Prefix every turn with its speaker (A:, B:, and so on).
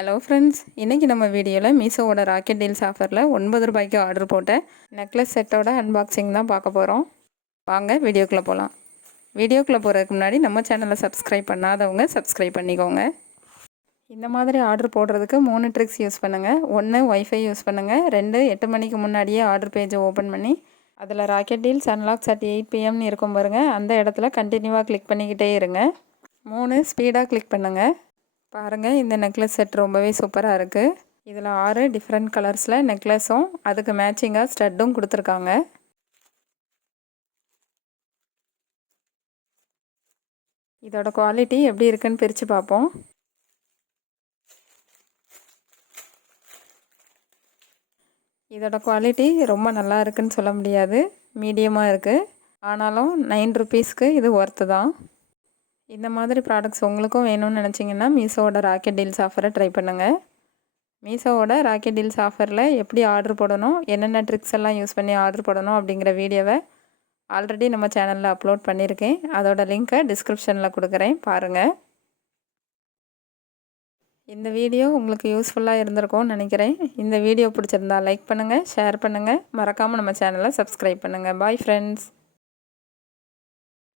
A: Hello friends இன்றைக்கி நம்ம வீடியோவில் மீஷோவோட ராக்கெட் டீல்ஸ் ஆஃபரில் ஒன்பது ரூபாய்க்கு ஆர்டர் போட்ட நெக்லஸ் செட்டோட அன்பாக்சிங் தான் பார்க்க போகிறோம் வாங்க வீடியோக்குள்ளே போகலாம் வீடியோக்குள்ளே போகிறதுக்கு முன்னாடி நம்ம சேனலை சப்ஸ்கிரைப் பண்ணாதவங்க சப்ஸ்கிரைப் பண்ணிக்கோங்க. இந்த மாதிரி ஆர்டர் போடுறதுக்கு மூணு ட்ரிக்ஸ் யூஸ் பண்ணுங்கள் ஒன்று ஒய்ஃபை யூஸ் பண்ணுங்கள் ரெண்டு எட்டு மணிக்கு முன்னாடியே ஆர்டர் பேஜை ஓப்பன் பண்ணி அதில் rocket deals unlocks at eight பிஎம்னு இருக்கும் பாருங்கள் அந்த இடத்துல கண்டினியூவாக கிளிக் பண்ணிக்கிட்டே இருங்க. மூணு ஸ்பீடாக கிளிக் பண்ணுங்கள் பாருங்கள் இந்த நெக்லஸ் செட் ரொம்பவே சூப்பராக இருக்குது இதில் ஆறு டிஃப்ரெண்ட் கலர்ஸில் நெக்லஸும் அதுக்கு மேட்சிங்காக ஸ்டட்டும் கொடுத்துருக்காங்க. இதோட குவாலிட்டி எப்படி இருக்குன்னு பிரித்து பார்ப்போம் இதோட குவாலிட்டி ரொம்ப நல்லா இருக்குன்னு சொல்ல முடியாது. மீடியமாக இருக்குது ஆனாலும் நைன் ருபீஸ்க்கு இது ஒர்த்து தான். இந்த மாதிரி ப்ராடக்ட்ஸ் உங்களுக்கும் வேணும்னு நினச்சிங்கன்னா மீஷோவோட ராக்கெட் டீல்ஸ் ஆஃபரை ட்ரை பண்ணுங்கள் மீஷோவோட ராக்கெட் டீல்ஸ் ஆஃபரில் எப்படி ஆர்டர் போடணும் என்னென்ன ட்ரிக்ஸ் எல்லாம் யூஸ் பண்ணி ஆர்டர் போடணும் அப்படிங்கிற வீடியோவை ஆல்ரெடி நம்ம சேனலில் அப்லோட் பண்ணியிருக்கேன். அதோட லிங்க்கை டிஸ்கிரிப்ஷனில் கொடுக்குறேன். பாருங்கள் இந்த வீடியோ உங்களுக்கு யூஸ்ஃபுல்லாக இருந்திருக்கும்னு நினைக்கிறேன். இந்த வீடியோ பிடிச்சிருந்தா லைக் பண்ணுங்கள் ஷேர் பண்ணுங்கள் மறக்காமல் நம்ம சேனலை சப்ஸ்கிரைப் பண்ணுங்கள் பாய் ஃப்ரெண்ட்ஸ்